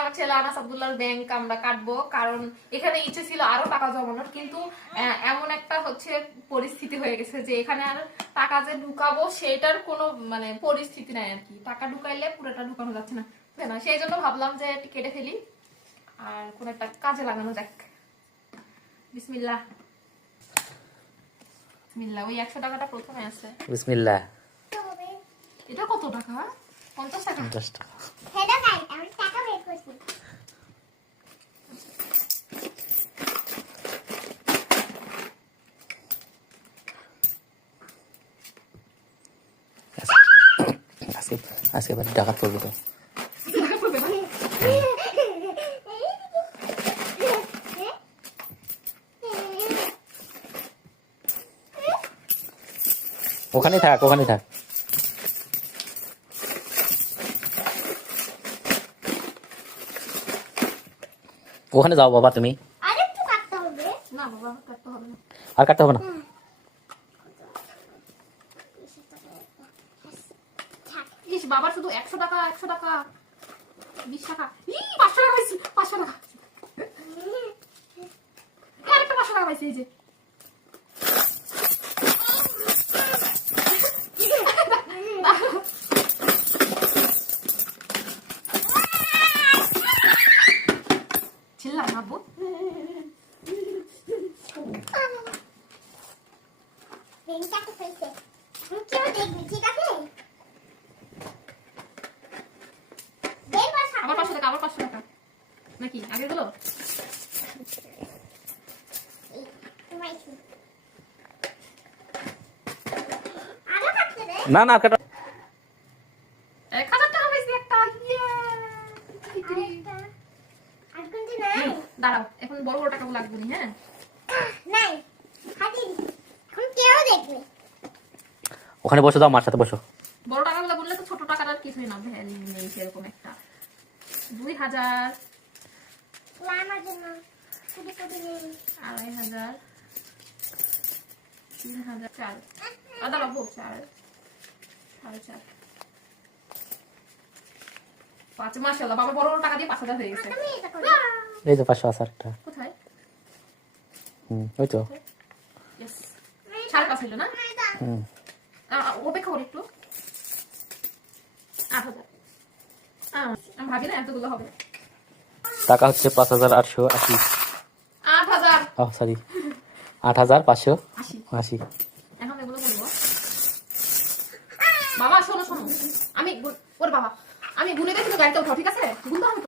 আমার ছেলে আনাস আব্দুল্লাহর ব্যাংক আমরা কাটবো, কারণ এখানে ইচ্ছে ছিল আরো টাকা জমানোর, কিন্তু এমন একটা হচ্ছে পরিস্থিতি হয়ে গেছে যে এখানে আর টাকা যে ঢুকাবো সেটার কোনো মানে পরিস্থিতি নাই আর কি। টাকা ঢুকাইলে পুরোটা ঢুকানো যাচ্ছে না, সেই জন্য ভাবলাম যে কেটে ফেলি আর কোন একটা কাজে লাগানো যাক। বিসমিল্লাহ বিসমিল্লাহ। ওই 100 টাকাটা প্রথমে আছে। বিসমিল্লাহ। এটা কত টাকা? 50 টাকা। 50 টাকা। হেডা খাই আমি টাকা বের করছি। আজকে আবার টাকা পড়বে তো। ওখানে থাক, ওখানে থাক। ওখানে যাও বাবা তুমি। আরেকটু কাটতে হবে। না বাবা কাটতে হবে না। আর কাটতে হবে না। ইস বাবা শুধু 100 টাকা 100 টাকা 20 টাকা 500 টাকা পাইছি 500 টাকা। আরেকটা 500 টাকা পাইছি এই যে। ছিল্লা ভাবো বেনটা তো পাইছে। কেউ দেখবি ঠিক আছে? বের কর সামনে। আবার 500 টাকা আবার 500 টাকা নাকি আগে গেল? এই তোমাইছি। আরো কাটতে দে। না না কাটো। 1000 টাকা পাইছি একটা। আরেকটা। আর কোনটা নাই? দাঁড়াও এখন বড় বড় টাকাগুলো লাগবে না। হ্যাঁ নাই। হাতে দি। এখন কেউ দেখবে। ওখানে বসে দাও, মার সাথে বসো। বড় টাকাগুলো বললে তো ছোট টাকার আর কিছুই না, ভ্যালু নেই সেরকম একটা। 2000 আমার জন্য কুড়ি কুড়ি নেই। 2500 3000 4 আদা বাবু 4 4.5 5 মাশাআল্লাহ বাবা বড় বড় টাকা দিয়ে 5000 হয়ে গেছে। তুমি এটা করো। এই যে 500 আছে একটা। কোথায়? ওই তো। ইয়েস 5.5 হলো না? হুম। অপেক্ষা করি একটু। 8000 আমি ভাবি না এতগুলো হবে। টাকা হচ্ছে 5880। 8000 সরি 8580।